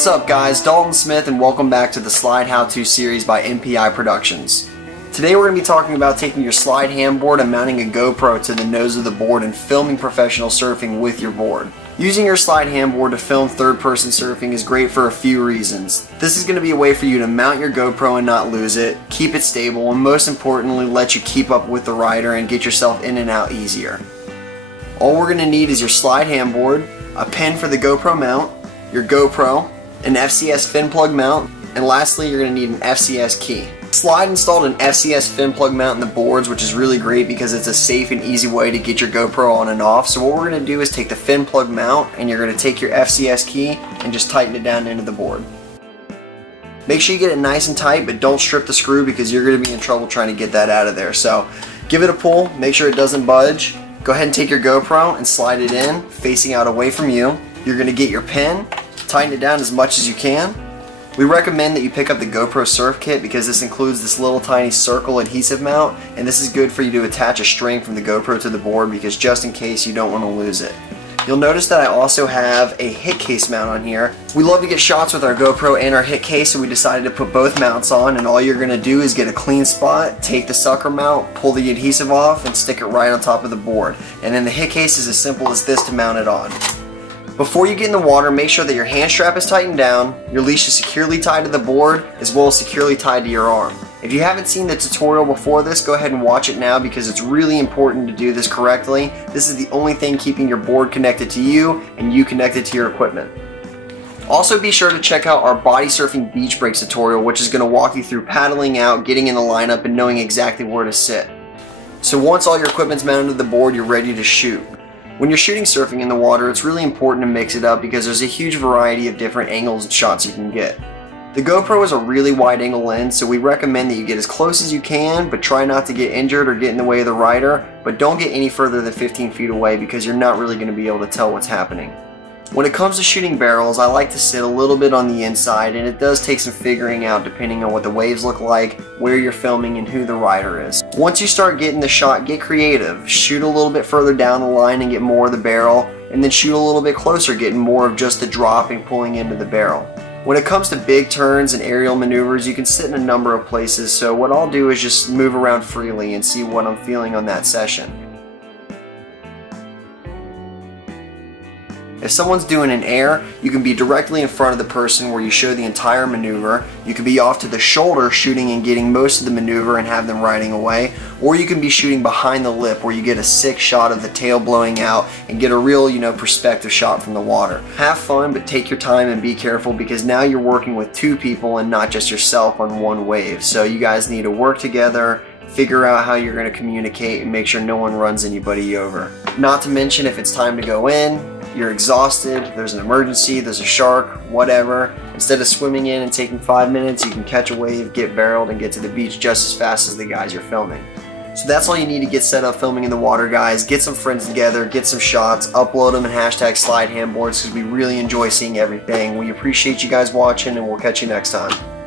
What's up guys, Dalton Smith and welcome back to the Slyde How-To series by MPI Productions. Today we're going to be talking about taking your Slyde Handboard and mounting a GoPro to the nose of the board and filming professional surfing with your board. Using your Slyde Handboard to film third-person surfing is great for a few reasons. This is going to be a way for you to mount your GoPro and not lose it, keep it stable, and most importantly let you keep up with the rider and get yourself in and out easier. All we're going to need is your Slyde Handboard, a pin for the GoPro mount, your GoPro, an FCS fin plug mount, and lastly you're going to need an FCS key. Slyde installed an FCS fin plug mount in the boards, which is really great because it's a safe and easy way to get your GoPro on and off. So what we're going to do is take the fin plug mount and you're going to take your FCS key and just tighten it down into the board. Make sure you get it nice and tight, but don't strip the screw because you're going to be in trouble trying to get that out of there. So give it a pull, make sure it doesn't budge. Go ahead and take your GoPro and slide it in, facing out away from you. You're going to get your pin, tighten it down as much as you can. We recommend that you pick up the Gopro Surf Kit because this includes this little tiny circle adhesive mount, and this is good for you to attach a string from the GoPro to the board because just in case you don't want to lose it. You'll notice that I also have a hit case mount on here. We love to get shots with our GoPro and our hit case, so we decided to put both mounts on, and all you're going to do is get a clean spot, take the sucker mount, pull the adhesive off, and stick it right on top of the board. And then the hit case is as simple as this to mount it on. Before you get in the water, make sure that your hand strap is tightened down, your leash is securely tied to the board, as well as securely tied to your arm. If you haven't seen the tutorial before this, go ahead and watch it now because it's really important to do this correctly. This is the only thing keeping your board connected to you and you connected to your equipment. Also be sure to check out our Bodysurfing beach breaks tutorial, which is going to walk you through paddling out, getting in the lineup, and knowing exactly where to sit. So once all your equipment's mounted to the board, you're ready to shoot. When you're shooting surfing in the water, it's really important to mix it up because there's a huge variety of different angles and shots you can get. The GoPro is a really wide angle lens, so we recommend that you get as close as you can, but try not to get injured or get in the way of the rider, but don't get any further than 15 feet away because you're not really going to be able to tell what's happening. When it comes to shooting barrels, I like to sit a little bit on the inside, and it does take some figuring out depending on what the waves look like, where you're filming, and who the rider is. Once you start getting the shot, get creative. Shoot a little bit further down the line and get more of the barrel, and then shoot a little bit closer, getting more of just the drop and pulling into the barrel. When it comes to big turns and aerial maneuvers, you can sit in a number of places, so what I'll do is just move around freely and see what I'm feeling on that session. If someone's doing an air, you can be directly in front of the person where you show the entire maneuver. You can be off to the shoulder shooting and getting most of the maneuver and have them riding away. Or you can be shooting behind the lip where you get a sick shot of the tail blowing out and get a real, perspective shot from the water. Have fun, but take your time and be careful because now you're working with two people and not just yourself on one wave. So you guys need to work together, figure out how you're going to communicate, and make sure no one runs anybody over. Not to mention if it's time to go in, you're exhausted, there's an emergency, there's a shark, whatever. Instead of swimming in and taking 5 minutes, you can catch a wave, get barreled, and get to the beach just as fast as the guys you're filming. So that's all you need to get set up filming in the water, guys. Get some friends together, get some shots, upload them, and hashtag Slyde Handboards because we really enjoy seeing everything. We appreciate you guys watching, and we'll catch you next time.